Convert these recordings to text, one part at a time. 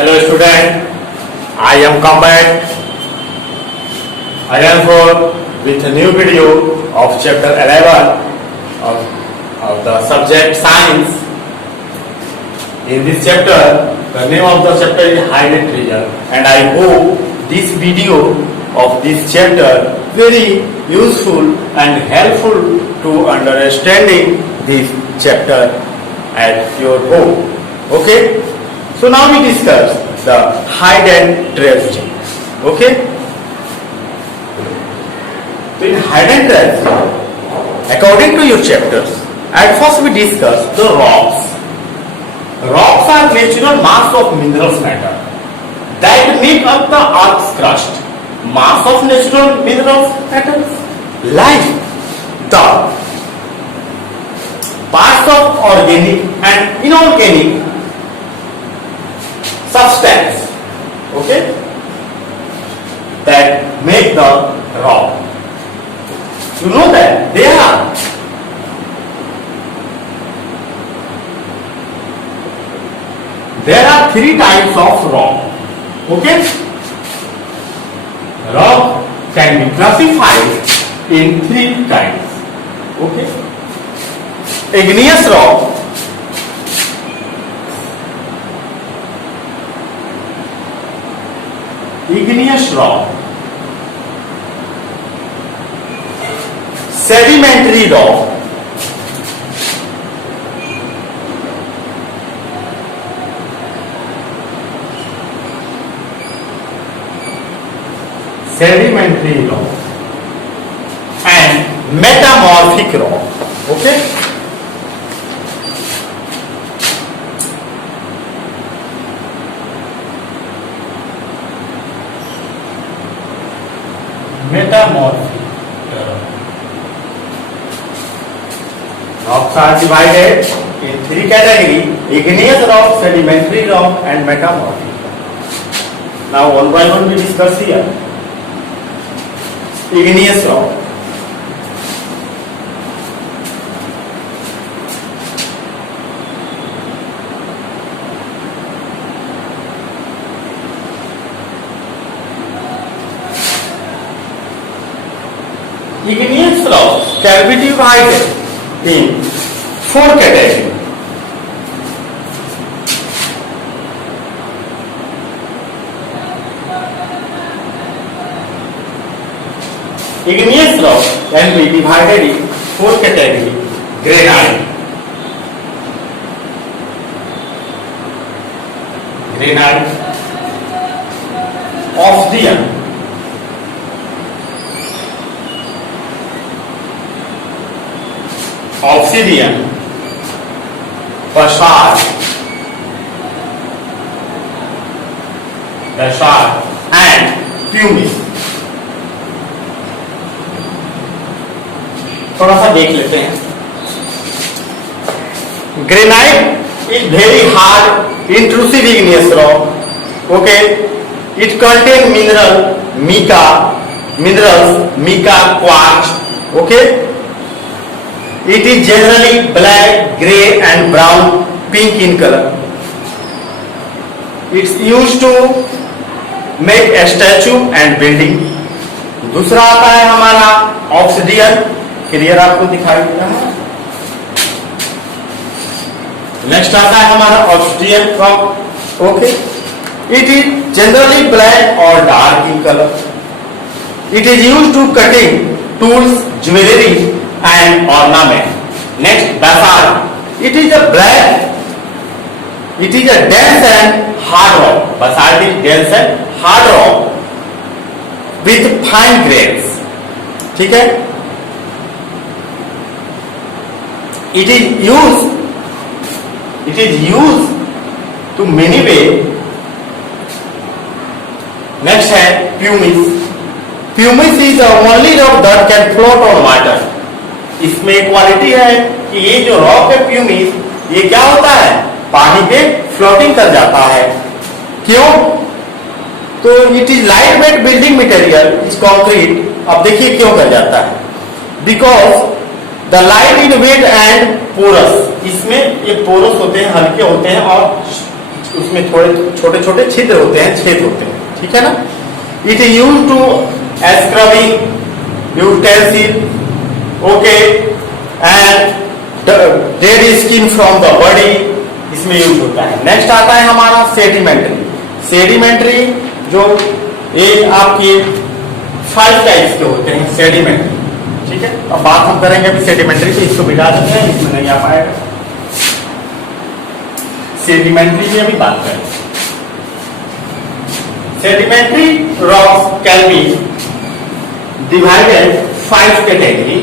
Hello student, I am come back again for with a new video of chapter 11 of the subject science. In this chapter, the name of the chapter is hidden treasure, and I hope this video of this chapter very useful and helpful to understanding this chapter at your home. Okay? So now we discuss the hidden treasure. Okay? So in hidden treasure, according to your chapters, at first we discuss the rocks. Rocks are natural mass of minerals matter that make up the earth's crust. Mass of natural minerals atoms like the parts of organic and inorganic substance, okay, that make the rock. You know that there are three types of rock. Okay, rock can be classified in three kinds. Okay, igneous rock, sedimentary rock, and metamorphic rock. Okay, metamorphic rocks are divided in three categories: igneous rock, sedimentary rock, and metamorphic. Now one by one we discuss here. Igneous rock. Igneous rocks can be divided in four categories. Igneous rock can be divided in four categories: granite, obsidian, basalt, and pumice. थोड़ा सा देख लेते हैं. Granite is very hard, intrusive igneous rock. Okay, it contains mica, quartz. Okay, it is generally black, gray, and brown, pink in color. It's used to make a statue and building. दूसरा आता है हमारा obsidian. Clear आपको दिखाई दे रहा है. Next आता है हमारा obsidian rock. Okay, it is generally black और dark in colour. It is used to cutting tools, jewellery and ornament. Next basalt. It is a black. It is a dense and hard rock. Basalt is dense and hard rock with fine grains. ठीक है. It is used to many way. Next है pumice. Pumice is the only rock that can float on water. इसमें quality है कि ये जो rock है pumice, ये क्या होता है, पानी पे फ्लोटिंग कर जाता है. क्यों? तो it is light weight building material, is concrete. अब देखिए क्यों कर जाता है. Because the light in weight and porous. इसमें ये पोरस होते हैं, हल्के होते हैं और उसमें थोड़े छोटे छोटे छिद्र होते हैं, छेद होते हैं, ठीक है ना। It is use to scrubbing utensil, okay, and dead skin from the body, इसमें यूज होता है। नेक्स्ट आता है हमारा सेडिमेंट्री। सेडिमेंट्री जो ये आपके 5 टाइप्स के होते हैं सेडिमेंट्री, ठीक है। अब बात हम करेंगे अभी सेडिमेंट्री की, इसको बिगा देते हैं, इसमें नहीं आ पाएगा। सेडिमेंट्री की अभी बात करें। Sedimentary rocks can be divided 5 category.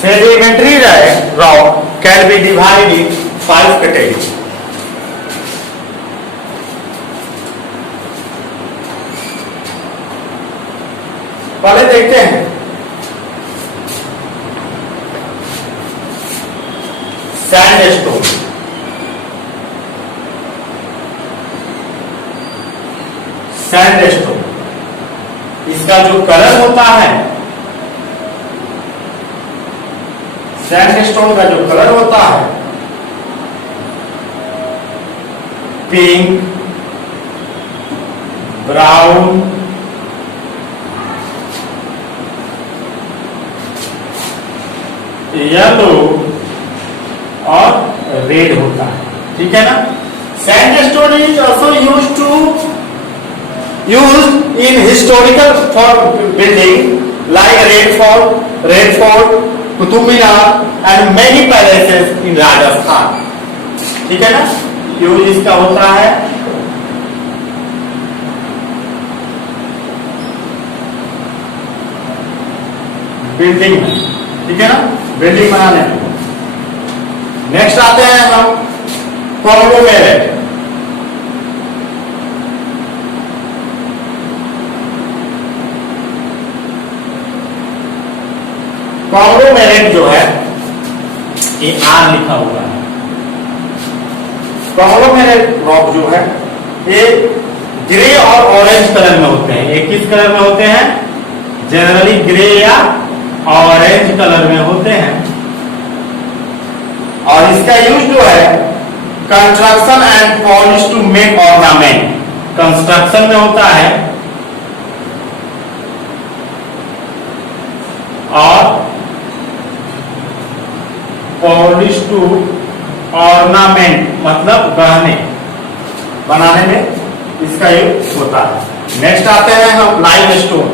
Sedimentary rock can be divided in 5 categories. पहले देखते हैं सैंडस्टोन। सैंडस्टोन इसका जो कलर होता है, सैंडस्टोन का जो कलर होता है पिंक, ब्राउन, येलो और रेड होता है, ठीक है ना। Sandstone is also used in historical for building like Red Fort, Qutub Minar and many palaces in Rajasthan, ठीक है ना। यूज इसका होता है बिल्डिंग में, ठीक है ना, बिल्डिंग बनाने में। नेक्स्ट आते हैं हम कॉन्ग्लोमेरेट। कॉन्ग्लोमेरेट जो है ये आर लिखा हुआ है। कॉन्ग्लोमेरेट रॉक जो है ये ग्रे और ऑरेंज कलर में होते हैं। ये किस कलर में होते हैं? जनरली ग्रे या ऑरेंज कलर में होते हैं। और इसका यूज जो है construction and polish to make ornament, construction में होता है और पॉलिश टू ऑर्नामेंट मतलब गहने बनाने में इसका यूज होता है। नेक्स्ट आते हैं हम लाइमस्टोन,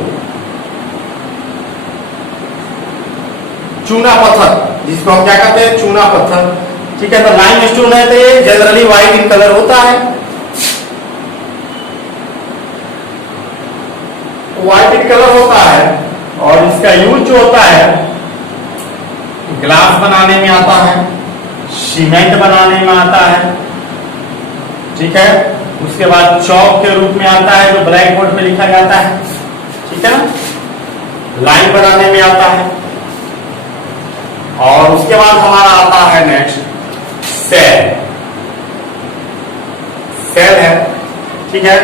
चूना पत्थर, जिसको हम क्या कहते हैं? चूना पत्थर, ठीक है। तो लाइमस्टोन है तो ये जनरली व्हाइट इन कलर होता है, व्हाइट इन कलर होता है। और इसका यूज जो होता है ग्लास बनाने में आता है, सीमेंट बनाने में आता है, ठीक है। उसके बाद चौक के रूप में आता है जो ब्लैक बोर्ड पे लिखा जाता है, ठीक है ना। लाइन बनाने में आता है। और उसके बाद हमारा आता है नेक्स्ट सेल, सेल है, ठीक है।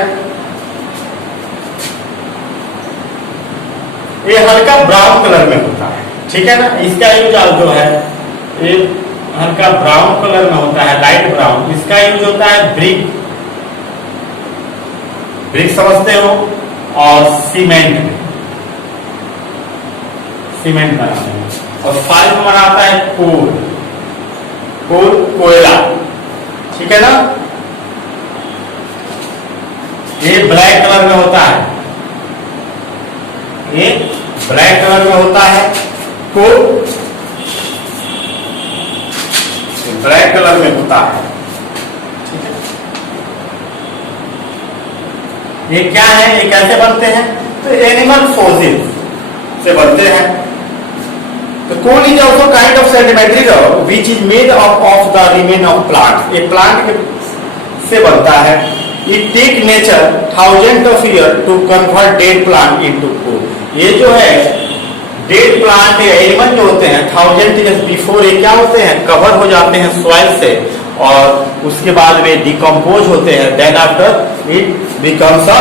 ये हल्का ब्राउन कलर में होता है, ठीक है ना। इसका यूज जो है ये हल्का ब्राउन कलर में होता है, लाइट ब्राउन। इसका यूज होता है ब्रिक, ब्रिक समझते हो, और सीमेंट, सीमेंट बनाने में। और 5 नंबर आता है कोल, कोल कोयला, ठीक है ना। ये ब्लैक कलर में होता है, ये ब्लैक कलर में होता है कोल, ब्लैक कलर में होता है, ठीक है। ये क्या है? ये कैसे बनते हैं? तो एनिमल फोसिल से बनते हैं, The coal is also kind of sedimentary rock which is made up of the remain of plants. एक प्लांट से बनता है. It take nature thousands of years to convert dead plant into coal. ये जो है डेड प्लांट एलिमेंट जो होते हैं 1000 years बिफोर ये क्या होते हैं, कवर हो जाते हैं सॉइल से और उसके बाद वे डिकम्पोज होते हैं. Then after it becomes a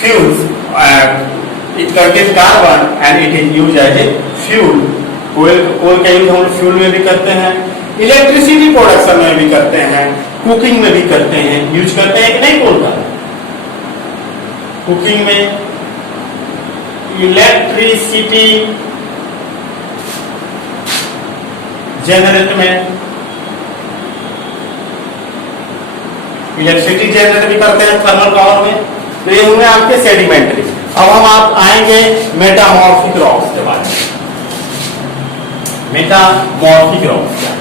fuels and it contain carbon and it is use as a fuel. Coal का यूज हम लोग फ्यूल में भी करते हैं, इलेक्ट्रिसिटी प्रोडक्शन में भी करते हैं, कुकिंग में भी करते हैं, यूज करते हैं कि नहीं कोल का. कुकिंग में, इलेक्ट्रिसिटी जनरेट में, इलेक्ट्रिसिटी जनरेट भी करते हैं थर्मल पावर में. तो ये होंगे आपके सेडिमेंट्री. अब हम आप आएंगे मेटामॉर्फिक रॉक्स के बारे में. मेटामॉर्फिक रॉक्स क्या,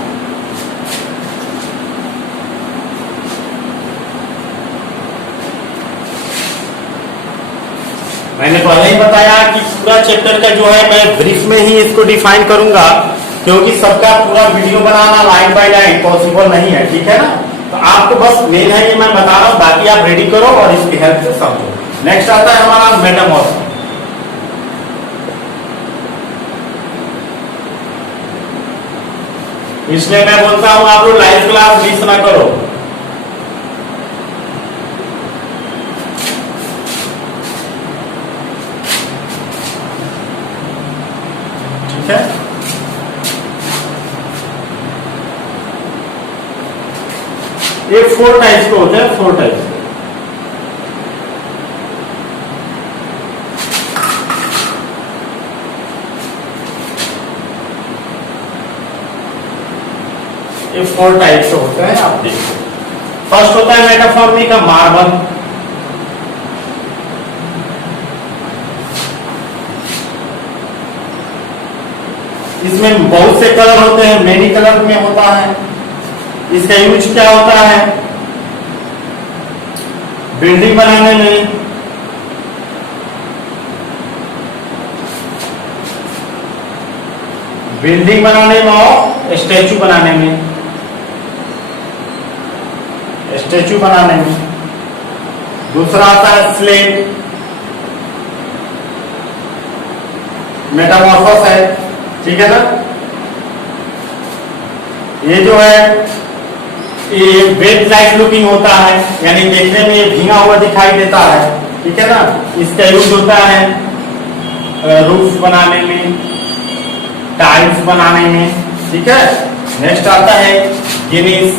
मैंने पहले ही बताया कि पूरा चैप्टर का जो है मैं ब्रीफ में ही इसको डिफाइन करूंगा, क्योंकि सबका पूरा video banana line by line possible नहीं है. ठीक है ना. तो आपको बस मेन है ये मैं बता रहा हूं, बाकी आप रेडी करो और इसकी हेल्प से समझो. नेक्स्ट आता है हमारा मेटामॉर्फिक. इसलिए मैं बोलता हूं आप लोग लाइव क्लास मिस ना करो. ठीक है. ये 4 टाइप्स के होते हैं, 4 टाइप्स. ये 4 टाइप्स के होते हैं, आप देखो. फर्स्ट होता है मेटाफॉर्मिक का मार्बल. इसमें बहुत से कलर होते हैं, मेनी कलर में होता है. इसका यूज क्या होता है, बिल्डिंग बनाने में, बिल्डिंग बनाने में और स्टैचू बनाने में, स्टैचू बनाने में. दूसरा आता है स्लेट, मेटामॉर्फोस है. ठीक है ना. ये जो है ये वेट लाइक लुकिंग होता है, यानी देखने में ये भींगा हुआ दिखाई देता है. ठीक है ना. इसका यूज होता है रूफ बनाने में, टाइल्स बनाने में. ठीक है. नेक्स्ट आता है गिनीस.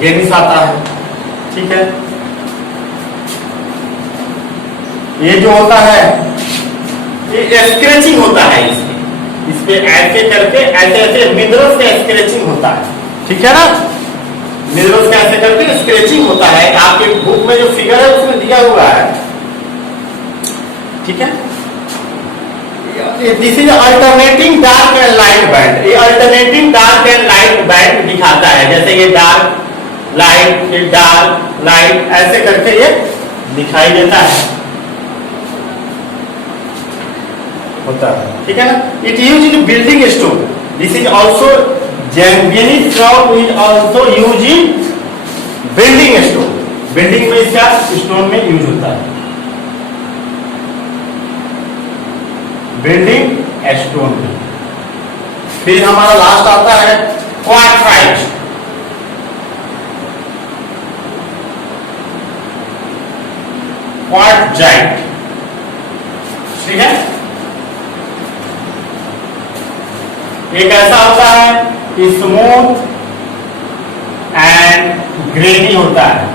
गिनीस आता है. ठीक है. ये जो होता है ये स्क्रेचिंग होता है. इस पे ऐसे करके ऐसे ऐसे मिनरल्स का स्क्रेचिंग होता है. ठीक है ना. मिनरल्स का ऐसे करके स्क्रेचिंग होता है. आपके बुक में जो फिगर है उसमें दिया हुआ है. ठीक है. This is alternating dark and light band. ये alternating dark and light band दिखाता है. जैसे ये डार्क लाइट, ये डार्क लाइट, ऐसे करके ये दिखाई देता है, होता है. ठीक है ना. It use in building stone. This is also Guinness rock is also use in building stone. Building में इसका स्टोन में यूज होता है, बिल्डिंग स्टोन में. फिर हमारा लास्ट आता है क्वार्टराइट. क्वार्टजाइट. ठीक है. एक ऐसा होता है स्मूथ एंड ग्रेनी होता है.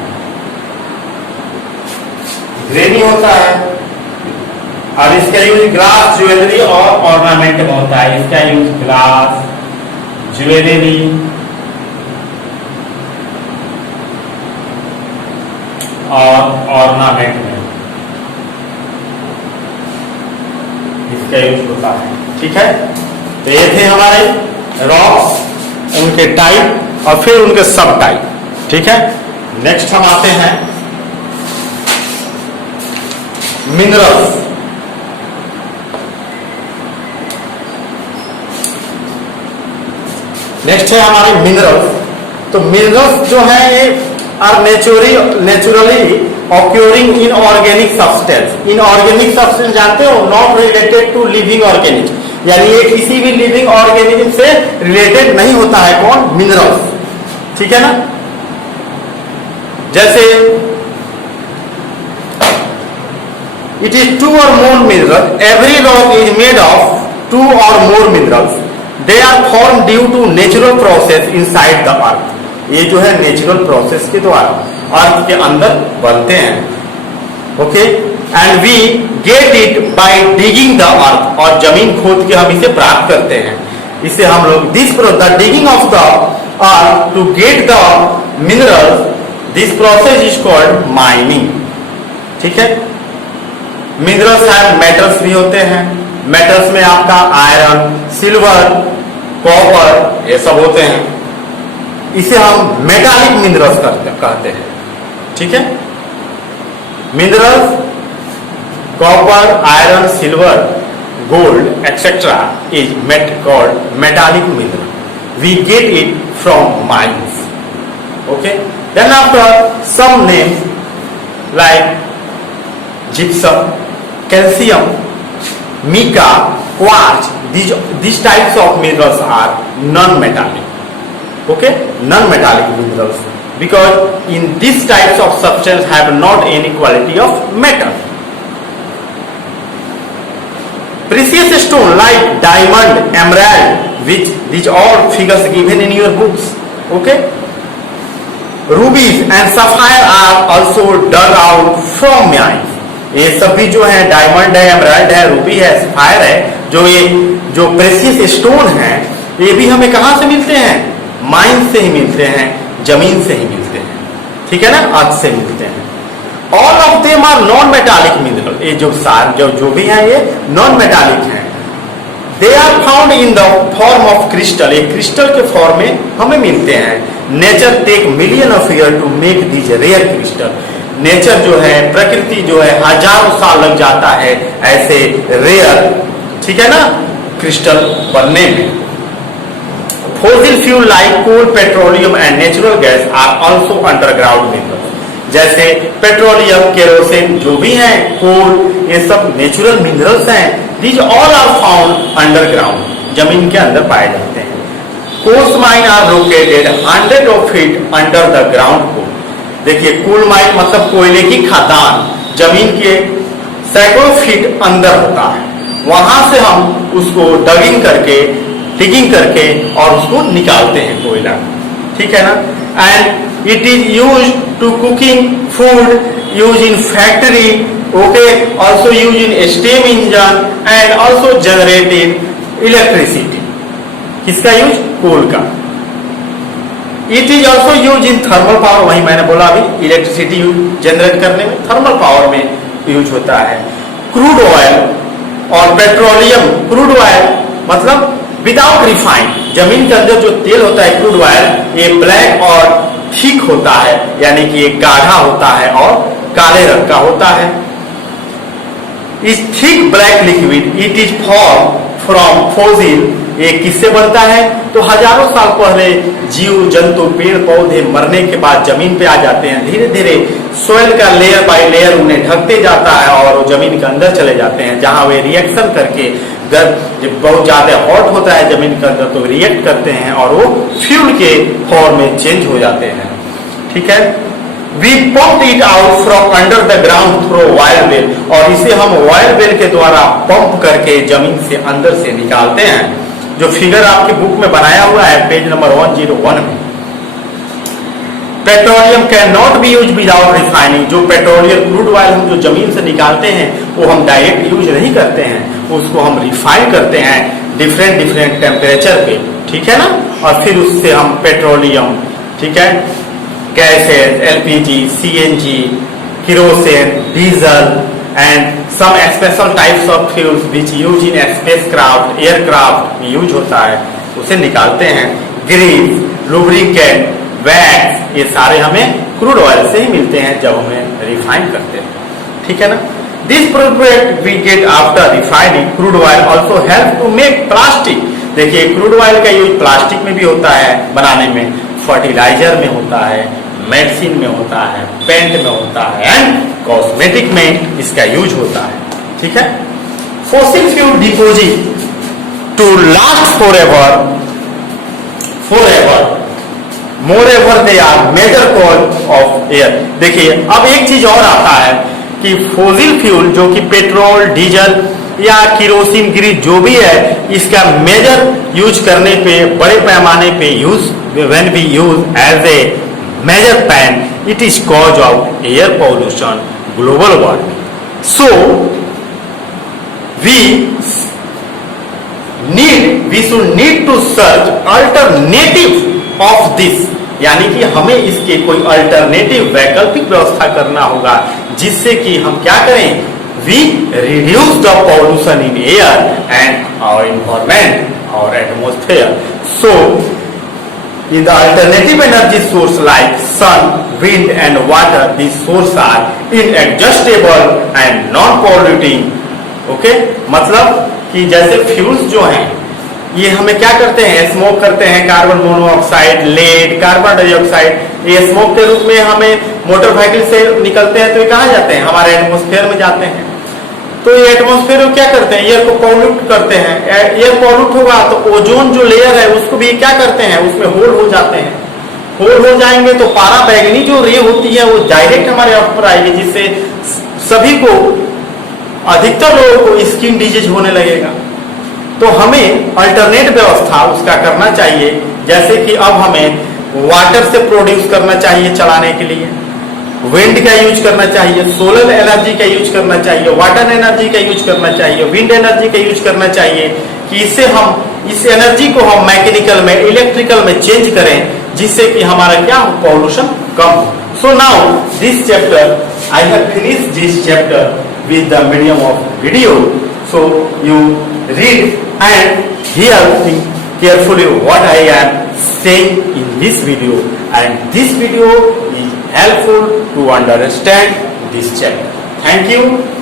ग्रेनी होता है और इसका यूज ग्लास ज्वेलरी और ऑर्नामेंट में होता है. इसका यूज ग्लास ज्वेलरी और ऑर्नामेंट में इसका यूज होता है. ठीक है. तो ये थे हमारे रॉक्स, उनके टाइप और फिर उनके सब टाइप. ठीक है. नेक्स्ट हम आते हैं मिनरल्स. नेक्स्ट है हमारे मिनरल्स। तो मिनरल्स जो है ये are naturally occurring inorganic substance. Inorganic substance जानते हो, not related to living organism, यानी ये किसी भी लिविंग ऑर्गेनिज्म से रिलेटेड नहीं होता है। कौन? मिनरल्स, ठीक है ना। जैसे it is two or more mineral, every rock is made of two or more minerals, they are form due to natural process inside the earth. ये जो है नेचुरल प्रोसेस के द्वारा अर्थ के अंदर बनते हैं। Okay, and we get it by digging the earth, और जमीन खोद के हम इसे प्राप्त करते हैं। इसे हम लोग the digging of the earth to get the minerals, this process is called mining. ठीक है, मिनरल्स है, मेटल्स भी होते हैं। मेटल्स में आपका आयरन, सिल्वर, कॉपर, ये सब होते हैं। इसे हम मेटालिक मिनरल्स कहते हैं। ठीक है, minerals copper, iron, silver, gold etcetera is called metallic mineral. We get it from mines. Okay, then after some names like gypsum, calcium, mica, quartz, these types of minerals are non-metallic. Okay, non-metallic minerals, because in these types of substance have not any quality of metal. Precious stone like diamond, emerald, which these all figures given in your books. Okay, rubies and sapphire are also dug out from mines. ये सभी जो है diamond है, emerald है, Ruby है, sapphire है, जो precious stone है, ये भी हमें कहां से मिलते हैं? माइन से ही मिलते हैं, जमीन से ही मिलते हैं। ठीक है ना, अर्थ से मिलते हैं। All of them are non metallic mineral. ये जो भी है ये नॉन मेटालिक है। They are found in the form of crystal. ये क्रिस्टल के फॉर्म में हमें मिलते हैं। Nature take million of year to make these rare crystal. Nature जो है, प्रकृति जो है, हजारों साल लग जाता है ऐसे रेयर, ठीक है ना, क्रिस्टल बनने में। Fossil fuel like coal, petroleum and natural gas are also underground minerals. जैसे पेट्रोलियम, केरोसिन जो भी है, कोल, ये सब नेचुरल मिनरल्स हैं। These all are found underground, जमीन के अंदर पाए जाते हैं। Coal mine are located 100 feet under the ground. देखिए, कोल माइन मतलब कोयले की खदान, जमीन के सैकड़ों फीट अंदर होता है। वहां से हम उसको डिगिंग करके और उसको निकालते हैं कोयला। ठीक है ना। And it is use to cooking food, use in factory, okay, also use in steam engine and also generated electricity. किसका यूज? कोल का। It is also use in thermal power, वही मैंने बोला अभी, इलेक्ट्रिसिटी जनरेट करने में, thermal power में use होता है। क्रूड ऑयल और पेट्रोलियम, क्रूड ऑयल मतलब विदाउट रिफाइंड, जमीन के अंदर जो तेल होता है क्रूड ऑयल, ये ब्लैक और थिक होता है, यानी कि ये गाढ़ा होता है और काले रंग का होता है। इस thick black liquid it is form from fossil. ये किससे बनता है? तो हजारों साल पहले जीव जंतु, पेड़ पौधे मरने के बाद जमीन पे आ जाते हैं। धीरे धीरे सोयल का लेयर बाय लेयर उन्हें ढकते जाता है और वो जमीन के अंदर चले जाते हैं, जहां वे रिएक्शन करके जब बहुत ज्यादा हॉट होता है जमीन के अंदर तो रिएक्ट करते हैं और वो फ्यूल के फॉर्म में चेंज हो जाते हैं। ठीक है। We pump it out from under the ground through wire well, और इसे हम वायर वेल के द्वारा पंप करके जमीन से अंदर से निकालते हैं। जो फिगर आपके बुक में बनाया हुआ है पेज नंबर 101 में। Petroleum can not be use without refining. जो पेट्रोलियम क्रूड ऑयल हम जो जमीन से निकालते हैं वो हम डायरेक्ट यूज नहीं करते हैं, उसको हम रिफाइन करते हैं डिफरेंट टेम्परेचर पे। ठीक है ना। और फिर उससे हम पेट्रोलियम, ठीक है, gases, LPG, CNG, kerosene, diesel and some special types of fuels which use in spacecraft, aircraft में यूज होता है, उसे निकालते हैं। ग्रीस, लुब्रिकेंट, वैक्स, ये सारे हमें क्रूड ऑयल से ही मिलते हैं जब हमें रिफाइन करते हैं। ठीक है ना। This product we get after refining crude oil also help to make plastic. देखिए क्रूड ऑयल का यूज प्लास्टिक में भी होता है बनाने में, फर्टिलाइजर में होता है, मेडिसिन में होता है, पेंट में होता है एंड कॉस्मेटिक में इसका यूज होता है। ठीक है। Fossil fuel deposit to last forever moreover they are major cause of air। देखिए अब एक चीज और आता है कि फॉसिल फ्यूल जो कि पेट्रोल, डीजल या किरोसिन ग्रीस जो भी है, इसका मेजर यूज करने पे, बड़े पैमाने पे use, when we use as a major pan, it is cause of air pollution, global warming. So we should need to search alternative of this, यानी कि हमें इसके कोई अल्टरनेटिव वैकल्पिक व्यवस्था करना होगा जिससे कि हम क्या करें, we reduce the pollution in air and our environment, our atmosphere. So in the alternative energy source like sun, wind and water, these sources are inexhaustible and non-polluting। Okay, मतलब कि जैसे फ्यूल्स जो हैं ये हमें क्या करते हैं, स्मोक करते हैं, carbon monoxide, lead, carbon dioxide, ये स्मोक के रूप में हमें मोटर व्हीकल से निकलते हैं तो ये कहाँ जाते हैं, हमारे एटमॉस्फेयर में जाते हैं। तो ये एटमॉस्फेयर को क्या करते हैं, एयर को पॉल्यूट करते हैं। एयर पॉल्यूट होगा तो ओजोन जो लेयर है उसको भी क्या करते हैं, उसमें होल हो जाते हैं। होल हो जाएंगे तो पारा बैगनी जो रे होती है वो डायरेक्ट हमारे आप पर आएगी, जिससे सभी को, अधिकतर लोगों को स्किन डिजीज होने लगेगा। तो हमें अल्टरनेट व्यवस्था उसका करना चाहिए, जैसे कि अब हमें वाटर से प्रोड्यूस करना चाहिए चलाने के लिए, विंड का यूज करना चाहिए, सोलर एनर्जी का यूज करना चाहिए, वाटर एनर्जी का यूज करना चाहिए, विंड एनर्जी का यूज करना चाहिए, कि इससे हम इस एनर्जी को हम मैकेनिकल में, इलेक्ट्रिकल में चेंज करें, जिससे कि हमारा क्या हो, पॉल्यूशन कम हो। So now this chapter I have finished this chapter with the medium of video, so you read and hear carefully what I am saying in this video, and this video is helpful to understand this chapter. Thank you.